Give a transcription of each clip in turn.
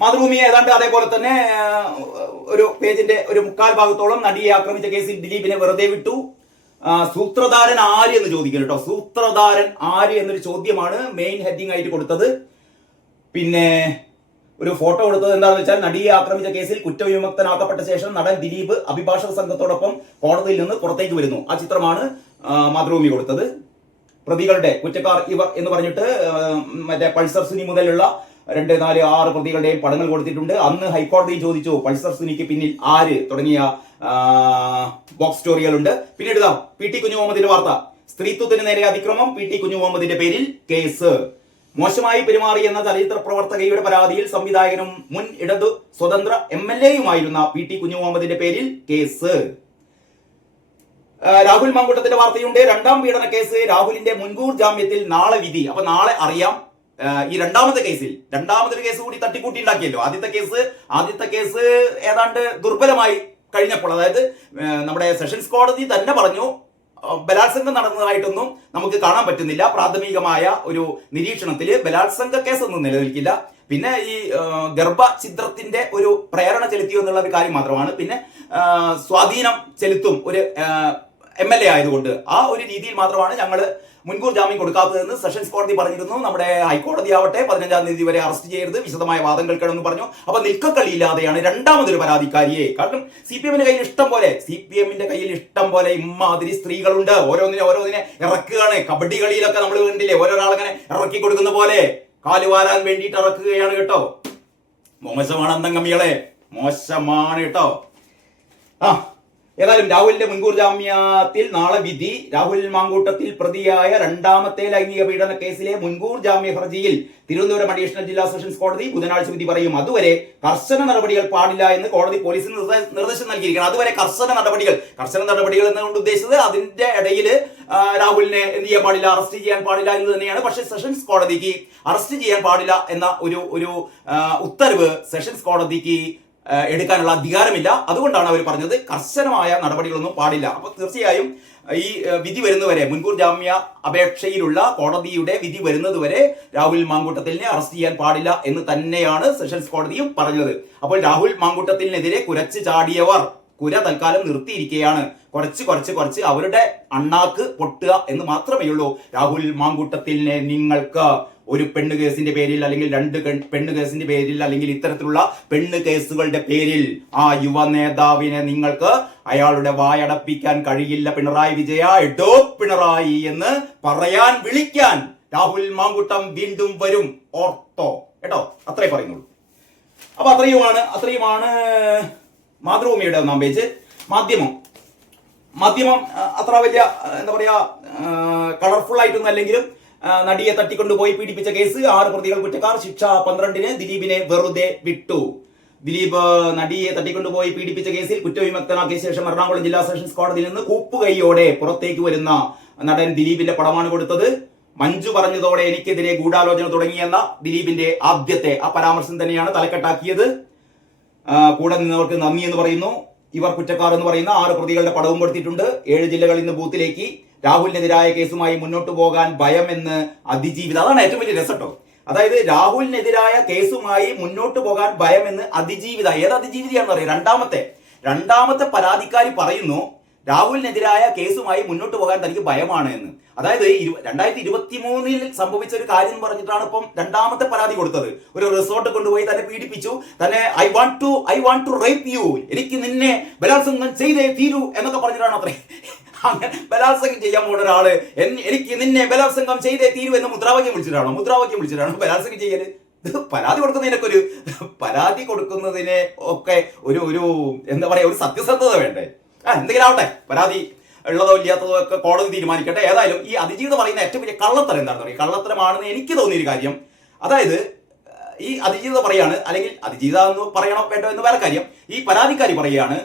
മാതൃഭൂമി ഏതാണ്ട് അതേപോലെ തന്നെ ഒരു പേജിന്റെ ഒരു 3/4 ഭാഗത്തോളം നടിയെ ആക്രമിച്ച കേസിൽ ദിലീപിനെ വെറുതെ വിട്ടു. സൂത്രധാരൻ ആര് എന്ന് ചോദിക്കുന്നു കേട്ടോ. സൂത്രധാരൻ ആര് എന്നൊരു ചോദ്യമാണ് മെയിൻ ഹെഡിങ് ആയിട്ട് കൊടുത്തത്. പിന്നെ ഒരു ഫോട്ടോ കൊടുത്തത് എന്താണെന്ന് വെച്ചാൽ, നടിയെ ആക്രമിച്ച കേസിൽ കുറ്റവിമുക്തനാക്കപ്പെട്ട ശേഷം നടൻ ദിലീപ് അഭിഭാഷക സംഘത്തോടൊപ്പം കോടതിയിൽ നിന്ന് പുറത്തേക്ക് വരുന്നു. ആ ചിത്രമാണ് മാതൃഭൂമി കൊടുത്തത്. പ്രതികളുടെ കുറ്റക്കാർ ഇവർ എന്ന് പറഞ്ഞിട്ട് മറ്റേ പൾസർ സുനി മുതലുള്ള 2, 4, 6 പ്രതികളുടെയും പടങ്ങൾ കൊടുത്തിട്ടുണ്ട്. അന്ന് ഹൈക്കോടതി ചോദിച്ചു പൾസർ സുനിക്ക് പിന്നിൽ ആര് തുടങ്ങിയ ബോക്സ് സ്റ്റോറികളുണ്ട്. പിന്നീട് പി ടി കുഞ്ഞുമുഹമ്മദിന്റെ വാർത്ത, സ്ത്രീത്വത്തിന് നേരെ അതിക്രമം, പി ടി കുഞ്ഞുമുഹമ്മദിന്റെ പേരിൽ കേസ്. മോശമായി പെരുമാറി എന്ന ചലച്ചിത്ര പ്രവർത്തകയുടെ പരാതിയിൽ സംവിധായകനും മുൻ ഇടതു സ്വതന്ത്ര MLA-യുമായിരുന്ന പി ടി കുഞ്ഞുമുഹമ്മദിന്റെ പേരിൽ കേസ്. രാഹുൽ മാങ്കൂട്ടത്തിന്റെ വാർത്തയുണ്ട്. 2ാം പീഡന കേസ്, രാഹുലിന്റെ മുൻകൂർ ജാമ്യത്തിൽ നാളെ വിധി. അപ്പൊ നാളെ അറിയാം. ഈ രണ്ടാമതൊരു കേസ് കൂടി തട്ടിക്കൂട്ടി ഉണ്ടാക്കിയല്ലോ. ആദ്യത്തെ കേസ് ഏതാണ്ട് ദുർബലമായി കഴിഞ്ഞപ്പോൾ, അതായത് നമ്മുടെ സെഷൻസ് കോടതി തന്നെ പറഞ്ഞു ബലാത്സംഗം നടന്നതായിട്ടൊന്നും നമുക്ക് കാണാൻ പറ്റുന്നില്ല. പ്രാഥമികമായ ഒരു നിരീക്ഷണത്തിൽ ബലാത്സംഗ കേസൊന്നും നിലനിൽക്കില്ല. പിന്നെ ഈ ഗർഭഛിദ്രത്തിന്റെ ഒരു പ്രേരണ ചെലുത്തിയോ എന്നുള്ള ഒരു കാര്യം മാത്രമാണ്. പിന്നെ സ്വാധീനം ചെലുത്തും ഒരു MLA ആയതുകൊണ്ട് ആ ഒരു രീതിയിൽ മാത്രമാണ് ഞങ്ങൾ മുൻകൂർ ജാമ്യം കൊടുക്കാത്തതെന്ന് സെഷൻസ് കോടതി പറഞ്ഞിരുന്നു. നമ്മുടെ ഹൈക്കോടതി ആവട്ടെ 15-ാം തീയതി വരെ അറസ്റ്റ് ചെയ്യരുത്, വിശദമായ വാദം കേൾക്കണമെന്ന് പറഞ്ഞു. അപ്പൊ നിൽക്കക്കളിയില്ലാതെയാണ് രണ്ടാമതൊരു പരാതിക്കാരിയെ. കാരണം CPMന്റെ കയ്യിൽ ഇഷ്ടം പോലെ ഇമ്മാതിരി സ്ത്രീകളുണ്ട്. ഓരോന്നിനെ ഇറക്കുകയാണ്. കബഡി കളിയിലൊക്കെ നമ്മൾ കണ്ടില്ലേ, ഓരോരാളങ്ങനെ ഇറക്കി കൊടുക്കുന്ന പോലെ കാലുവാലാൻ വേണ്ടിയിട്ട് ഇറക്കുകയാണ് കേട്ടോ. മോശമാണ് അന്തംഗമികളെ, മോശമാണ് കേട്ടോ. ഏതായാലും രാഹുലിന്റെ മുൻകൂർ ജാമ്യത്തിൽ നാളെ വിധി. രാഹുൽ മാങ്കൂട്ടത്തിൽ പ്രതിയായ 2ാമത്തെ ലൈംഗിക പീഡന കേസിലെ മുൻകൂർ ജാമ്യ ഹർജിയിൽ തിരുവനന്തപുരം അഡീഷണൽ ജില്ലാ സെഷൻസ് കോടതി ബുധനാഴ്ച വിധി പറയും. അതുവരെ കർശന നടപടികൾ പാടില്ല എന്ന് കോടതി പോലീസിന് നിർദ്ദേശം നൽകിയിരിക്കണം. അതുവരെ കർശന നടപടികൾ എന്നുകൊണ്ട് ഉദ്ദേശിച്ചത് അതിന്റെ ഇടയിൽ രാഹുലിനെ എന്ത് ചെയ്യാൻ പാടില്ല, അറസ്റ്റ് ചെയ്യാൻ പാടില്ല എന്ന് തന്നെയാണ്. പക്ഷേ സെഷൻസ് കോടതിക്ക് അറസ്റ്റ് ചെയ്യാൻ പാടില്ല എന്ന ഒരു ഉത്തരവ് സെഷൻസ് കോടതിക്ക് എടുക്കാനുള്ള അധികാരമില്ല. അതുകൊണ്ടാണ് അവർ പറഞ്ഞത് കർശനമായ നടപടികളൊന്നും പാടില്ല. അപ്പൊ തീർച്ചയായും ഈ വിധി വരുന്നവരെ, മുൻകൂർ ജാമ്യ അപേക്ഷയിലുള്ള കോടതിയുടെ വിധി വരുന്നതുവരെ രാഹുൽ മാങ്കൂട്ടത്തിലിനെ അറസ്റ്റ് ചെയ്യാൻ പാടില്ല എന്ന് തന്നെയാണ് സെഷൻസ് കോടതിയും പറഞ്ഞത്. അപ്പോൾ രാഹുൽ മാങ്കൂട്ടത്തിനെതിരെ കുരച്ച് ചാടിയവർ കുര തൽക്കാലം നിർത്തിയിരിക്കുകയാണ്. കുറച്ച് അവരുടെ അണ്ണാക്ക് പൊട്ടുക എന്ന് മാത്രമേ ഉള്ളൂ. രാഹുൽ മാങ്കൂട്ടത്തിലിനെ നിങ്ങൾക്ക് ഒരു പെണ്ണ് കേസിന്റെ പേരിൽ, അല്ലെങ്കിൽ 2 പെണ്ണ് കേസിന്റെ പേരിൽ, അല്ലെങ്കിൽ ഇത്തരത്തിലുള്ള പെണ്ണ് കേസുകളുടെ പേരിൽ ആ യുവ നേതാവിനെ നിങ്ങൾക്ക് അയാളുടെ വായടപ്പിക്കാൻ കഴിയില്ല. പിണറായി വിജയ, എടോ പിണറായി എന്ന് പറയാൻ, വിളിക്കാൻ രാഹുൽ മാങ്കൂട്ടം വീണ്ടും വരും. ഓർത്തോ കേട്ടോ, അത്രേ പറയുന്നുള്ളൂ. അപ്പൊ അത്രയുമാണ് മാതൃഭൂമിയുടെ 1ാം പേജ്. മാധ്യമം അത്ര വലിയ എന്താ പറയാ കളർഫുൾ ആയിട്ടൊന്നും അല്ലെങ്കിലും, നടിയെ തട്ടിക്കൊണ്ടുപോയി പീഡിപ്പിച്ച കേസ്, 6 പ്രതികൾ കുറ്റക്കാർ, ശിക്ഷ 12-ന്, ദിലീപിനെ വെറുതെ വിട്ടു. ദിലീപ് നടിയെ തട്ടിക്കൊണ്ടുപോയി പീഡിപ്പിച്ച കേസിൽ കുറ്റവിമുക്തനാക്കിയ ശേഷം എറണാകുളം ജില്ലാ സെഷൻസ് കോടതിയിൽ നിന്ന് കൂപ്പുകൈയോടെ പുറത്തേക്ക് വരുന്ന നടൻ ദിലീപിന്റെ പടമാണ് കൊടുത്തത്. മഞ്ജു പറഞ്ഞതോടെ എനിക്കെതിരെ ഗൂഢാലോചന തുടങ്ങിയെന്ന ദിലീപിന്റെ ആദ്യത്തെ ആ പരാമർശം തന്നെയാണ് തലക്കെട്ടാക്കിയത്. കൂടെ നിന്നവർക്ക് നന്ദി എന്ന് പറയുന്നു. ഇവർ കുറ്റക്കാർ എന്ന് പറയുന്ന 6 പ്രതികളുടെ പടവും കൊടുത്തിട്ടുണ്ട്. 7 ജില്ലകളിൽ നിന്ന് ബൂത്തിലേക്ക്. രാഹുലിനെതിരായ കേസുമായി മുന്നോട്ട് പോകാൻ ഭയമെന്ന് അതിജീവിത. അതാണ് ഏറ്റവും വലിയ രസട്ടോ. അതായത് രാഹുലിനെതിരായ കേസുമായി മുന്നോട്ട് പോകാൻ ഭയമെന്ന് അതിജീവിത. ഏത് അതിജീവിതയാണെന്ന് അറിയാം? രണ്ടാമത്തെ പരാതിക്കാരി പറയുന്നു രാഹുലിനെതിരായ കേസുമായി മുന്നോട്ട് പോകാൻ തനിക്ക് ഭയമാണ് എന്ന്. അതായത് 2023-ൽ സംഭവിച്ച ഒരു കാര്യം പറഞ്ഞിട്ടാണ് ഇപ്പം 2ാമത്തെ പരാതി കൊടുത്തത്. ഒരു റിസോർട്ട് കൊണ്ടുപോയി തന്നെ പീഡിപ്പിച്ചു, തന്നെ I want to rape you, എനിക്ക് നിന്നെ ബലാത്സംഗം ചെയ്തേ തീരൂ എന്നൊക്കെ പറഞ്ഞിട്ടാണ് അത്രേ. അങ്ങനെ ബലാത്സംഗം ചെയ്യാൻ പോകുന്ന ഒരാള് എനിക്ക് നിന്നെ ബലാത്സംഗം ചെയ്തേ തീരൂ എന്ന് മുദ്രാവാക്യം വിളിച്ചിട്ടാണോ ബലാത്സംഗം ചെയ്യല്? പരാതി കൊടുക്കുന്നതിനെ ഒക്കെ ഒരു എന്താ പറയാ, ഒരു സത്യസന്ധത വേണ്ടേ? എന്തെങ്കിലും ആവട്ടെ, പരാതി ഉള്ളതോ ഇല്ലാത്തതോ ഒക്കെ കോടതി തീരുമാനിക്കട്ടെ. ഏതായാലും ഈ അതിജീവിത പറയുന്ന ഏറ്റവും വലിയ കള്ളത്തരം എന്താണെന്ന് പറയുക, കള്ളത്തരമാണെന്ന് എനിക്ക് തോന്നിയൊരു കാര്യം. അതായത് ഈ അതിജീവിത പറയാണ്, അല്ലെങ്കിൽ അതിജീവിത എന്ന് പറയണോ വേണ്ടോ എന്ന് വേറെ കാര്യം. ഈ പരാതിക്കാരി പറയുകയാണ്,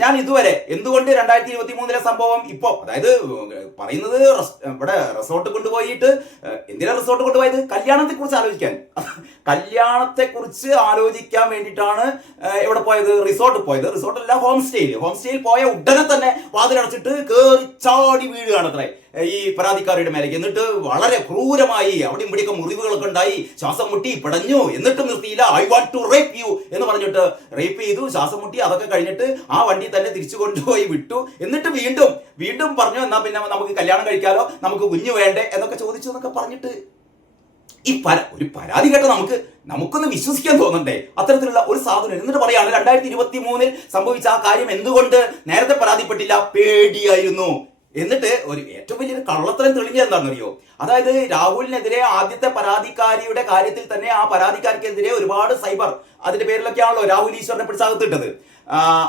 ഞാൻ ഇതുവരെ എന്തുകൊണ്ട് 2023-ലെ സംഭവം ഇപ്പോ, അതായത് പറയുന്നത് ഇവിടെ റിസോർട്ട് കൊണ്ടുപോയിട്ട്, എന്തിനാ റിസോർട്ട് കൊണ്ടുപോയത്? കല്യാണത്തെ കുറിച്ച് ആലോചിക്കാൻ വേണ്ടിയിട്ടാണ് എവിടെ പോയത്? റിസോർട്ടല്ല, ഹോം സ്റ്റേയിൽ പോയ ഉടനെ തന്നെ വാതിലടച്ചിട്ട് കേറി ചാടി വീഴുകയാണ് അത്രേ. ഈ പരാതിക്കാരിയുടെ മേലേക്ക്. എന്നിട്ട് വളരെ ക്രൂരമായി അവിടെയും ഇവിടെയൊക്കെ മുറിവുകളൊക്കെ ഉണ്ടായി, ശ്വാസം മുട്ടി പിടഞ്ഞു. എന്നിട്ടും നിർത്തിയില്ല. I want to rape you എന്ന് പറഞ്ഞിട്ട് റേപ്പ് ചെയ്തു, ശ്വാസം മുട്ടി. അതൊക്കെ കഴിഞ്ഞിട്ട് ആ വണ്ടി തന്നെ തിരിച്ചു കൊണ്ടുപോയി വിട്ടു. എന്നിട്ട് വീണ്ടും പറഞ്ഞു, എന്നാ പിന്നെ നമുക്ക് കല്യാണം കഴിക്കാലോ, നമുക്ക് കുഞ്ഞു വേണ്ടേ എന്നൊക്കെ ചോദിച്ചു എന്നൊക്കെ പറഞ്ഞിട്ട് ഒരു പരാതി കേട്ട നമുക്കൊന്ന് വിശ്വസിക്കാൻ തോന്നണ്ടേ അത്തരത്തിലുള്ള ഒരു സാധനം. എന്നിട്ട് പറയാണ് 2023 സംഭവിച്ച ആ കാര്യം എന്തുകൊണ്ട് നേരത്തെ പരാതിപ്പെട്ടില്ല, പേടിയായിരുന്നു. എന്നിട്ട് ഒരു ഏറ്റവും വലിയൊരു കള്ളത്തരം തെളിഞ്ഞത് എന്താണെന്നറിയോ? അതായത് രാഹുലിനെതിരെ ആദ്യത്തെ പരാതിക്കാരിയുടെ കാര്യത്തിൽ തന്നെ ആ പരാതിക്കാരിക്കെതിരെ ഒരുപാട് സൈബർ, അതിന്റെ പേരിലൊക്കെയാണല്ലോ രാഹുൽ ഈശ്വറിനെ പിടിച്ചകത്തിട്ടത്.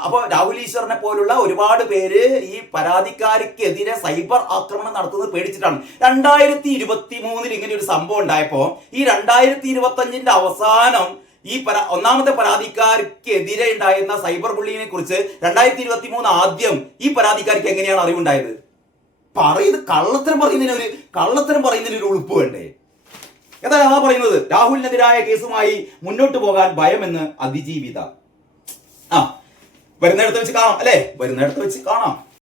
അപ്പോൾ രാഹുൽ ഈശ്വറിനെ പോലുള്ള ഒരുപാട് പേര് ഈ പരാതിക്കാരിക്കെതിരെ സൈബർ ആക്രമണം നടത്തുന്നത് പേടിച്ചിട്ടാണ്. 2023 ഇങ്ങനെ ഒരു സംഭവം ഉണ്ടായപ്പോ ഈ 2025 അവസാനം ഈ ഒന്നാമത്തെ പരാതിക്കാർക്കെതിരെ ഉണ്ടായിരുന്ന സൈബർ ബുള്ളിങ്ങിനെ കുറിച്ച് 2023 ആദ്യം ഈ പരാതിക്കാർക്ക് എങ്ങനെയാണ് അറിവുണ്ടായത്? കള്ളത്തരം പറയുന്നതിന് ഒരു ഉളുപ്പ് വേണ്ടേ? ഏതാ പറയുന്നത്? രാഹുലിനെതിരായ കേസുമായി മുന്നോട്ട് പോകാൻ ഭയമെന്ന് അതിജീവിത. വരുന്നിടത്ത് വെച്ച് കാണാം അല്ലെ, വരുന്നിടത്ത് വെച്ച് കാണാം.